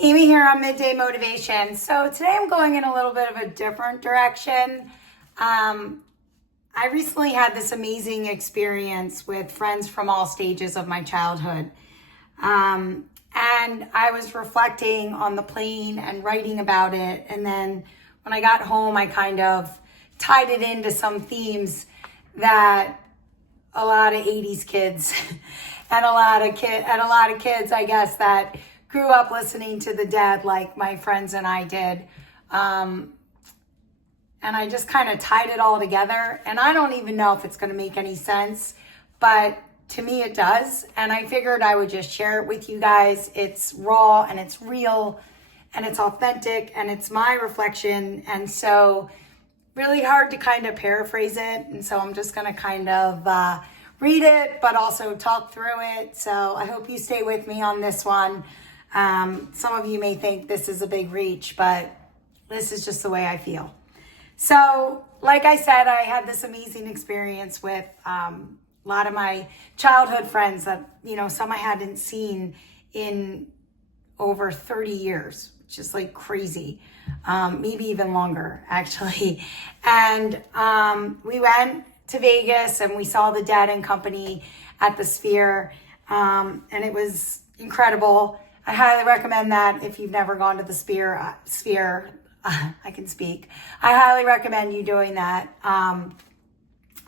Amy here on Midday Motivation. So today I'm going in a little bit of a different direction. I recently had this amazing experience with friends from all stages of my childhood. And I was reflecting on the plane and writing about it. And then when I got home, I kind of tied it into some themes that a lot of 80s kids and a lot of kids, I guess, that grew up listening to the Dead like my friends and I did. And I just kind of tied it all together. And I don't even know if it's going to make any sense, but to me it does. And I figured I would just share it with you guys. It's raw and it's real and it's authentic and it's my reflection. And so really hard to kind of paraphrase it. And so I'm just going to kind of read it, but also talk through it. So I hope you stay with me on this one. Some of you may think this is a big reach, but this is just the way I feel. So, like I said, I had this amazing experience with a lot of my childhood friends that, some I hadn't seen in over 30 years, which is like crazy. Maybe even longer, actually. And we went to Vegas and we saw the Dead and Company at the Sphere, and it was incredible. I highly recommend that if you've never gone to the Sphere, I can speak. I highly recommend you doing that.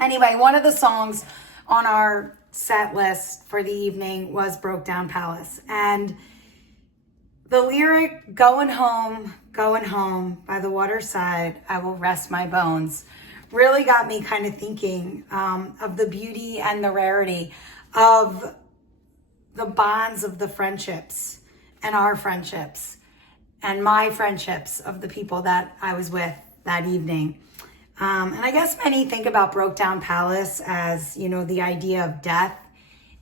Anyway, one of the songs on our set list for the evening was Brokedown Palace. And the lyric, going home by the waterside, I will rest my bones, really got me kind of thinking of the beauty and the rarity of the bonds of the friendships and our friendships and my friendships of the people that I was with that evening. And I guess many think about Brokedown Palace as, the idea of death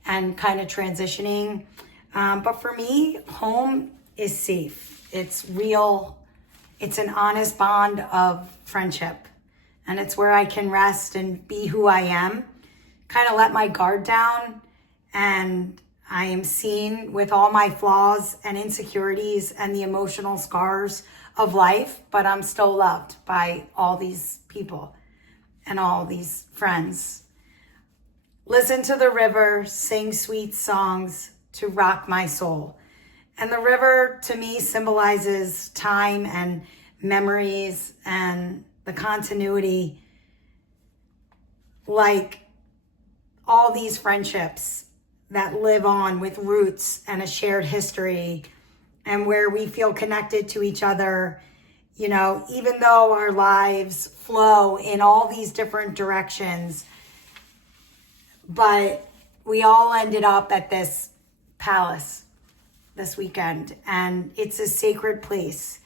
and kind of transitioning. But for me, home is safe. It's real. It's an honest bond of friendship. And it's where I can rest and be who I am, kind of let my guard down, and I am seen with all my flaws and insecurities and the emotional scars of life, but I'm still loved by all these people and all these friends. Listen to the river, sing sweet songs to rock my soul. And the river to me symbolizes time and memories and the continuity, like all these friendships that live on with roots and a shared history, and where we feel connected to each other, even though our lives flow in all these different directions. But we all ended up at this palace this weekend, and it's a sacred place.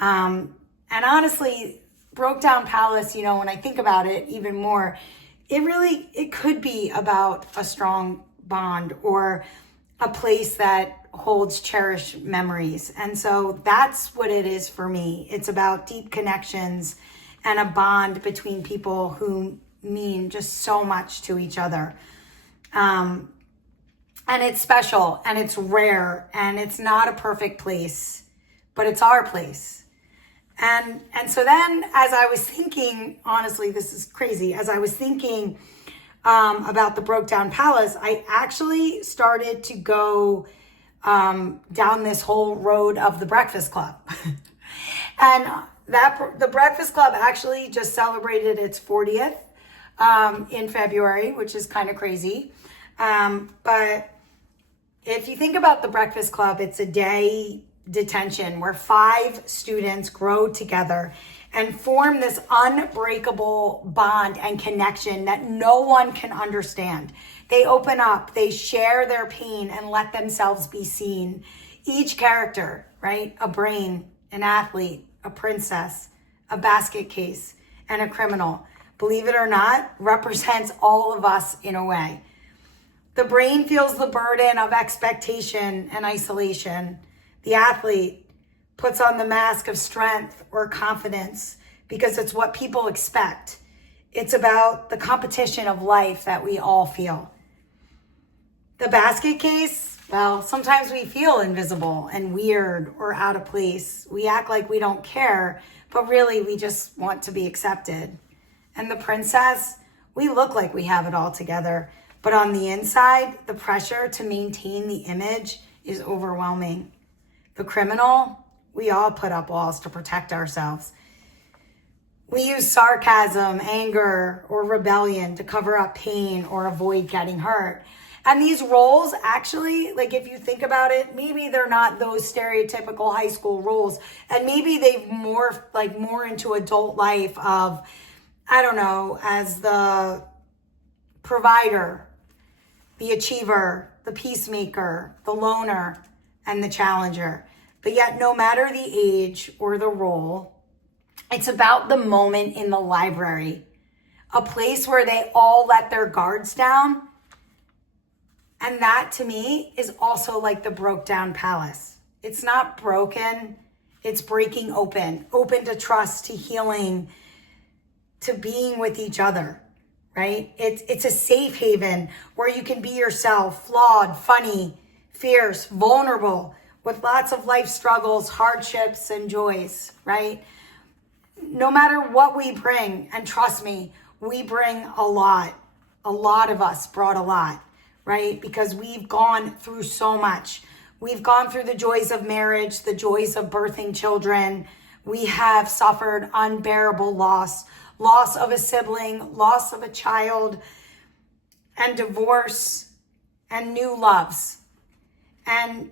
And honestly, Brokedown Palace, when I think about it even more, it could be about a strong bond or a place that holds cherished memories. And so that's what it is for me. It's about deep connections and a bond between people who mean just so much to each other. And it's special and it's rare and it's not a perfect place, but it's our place. And so then as I was thinking, honestly, this is crazy. As I was thinking about the Brokedown Palace, I actually started to go down this whole road of the Breakfast Club. And the Breakfast Club actually just celebrated its 40th in February, which is kind of crazy. But if you think about the Breakfast Club, it's a day detention where 5 students grow together and form this unbreakable bond and connection that no one can understand. They open up, they share their pain and let themselves be seen. Each character, right? A brain, an athlete, a princess, a basket case, and a criminal, believe it or not, represents all of us in a way. The brain feels the burden of expectation and isolation. The athlete puts on the mask of strength or confidence because it's what people expect. It's about the competition of life that we all feel. The basket case Well, sometimes we feel invisible and weird or out of place. We act like we don't care, but really we just want to be accepted. And the princess, we look like we have it all together, but on the inside, the pressure to maintain the image is overwhelming. The criminal, we all put up walls to protect ourselves. We use sarcasm, anger, or rebellion to cover up pain or avoid getting hurt. And these roles actually, like if you think about it, maybe they're not those stereotypical high school roles. And maybe they've morphed like more into adult life of, I don't know, as the provider, the achiever, the peacemaker, the loner, and the challenger. But yet, no matter the age or the role, it's about the moment in the library, a place where they all let their guards down. And that to me is also like the Brokedown Palace. It's not broken, it's breaking open to trust, to healing, to being with each other, right? It's a safe haven where you can be yourself, flawed, funny, fierce, vulnerable, with lots of life struggles, hardships, and joys, right? No matter what we bring, and trust me, we bring a lot. A lot of us brought a lot, right? Because we've gone through so much. We've gone through the joys of marriage, the joys of birthing children. We have suffered unbearable loss of a sibling, loss of a child, and divorce, and new loves. And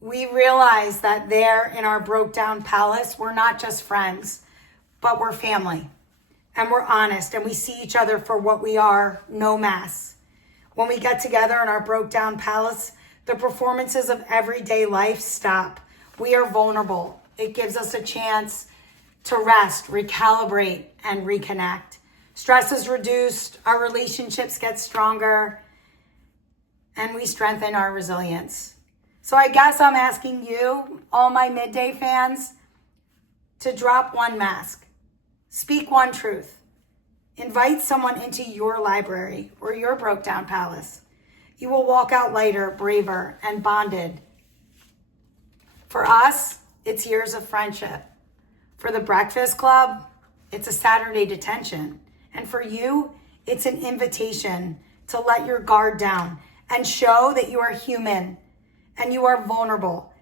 we realize that there in our Brokedown Palace, we're not just friends, but we're family. And we're honest, and we see each other for what we are, no masks. When we get together in our Brokedown Palace, the performances of everyday life stop. We are vulnerable. It gives us a chance to rest, recalibrate, and reconnect. Stress is reduced, our relationships get stronger, and we strengthen our resilience. So I guess I'm asking you, all my Midday fans, to drop one mask, speak one truth, invite someone into your library or your Brokedown Palace. You will walk out lighter, braver, and bonded. For us, it's years of friendship. For the Breakfast Club, it's a Saturday detention. And for you, it's an invitation to let your guard down and show that you are human and you are vulnerable,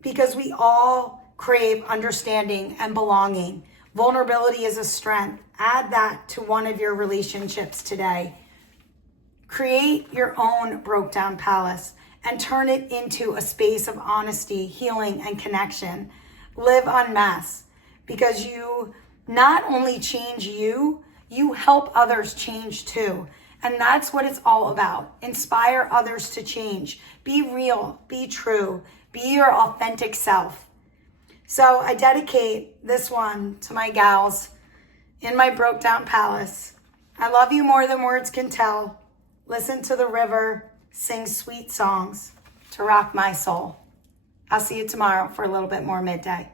because we all crave understanding and belonging. Vulnerability is a strength. Add that to one of your relationships today. Create your own Brokedown Palace and turn it into a space of honesty, healing, and connection. Live unmasked, because you not only change you help others change too. And that's what it's all about. Inspire others to change. Be real, be true, be your authentic self. So I dedicate this one to my gals in my Brokedown Palace. I love you more than words can tell. Listen to the river, sing sweet songs to rock my soul. I'll see you tomorrow for a little bit more Midday.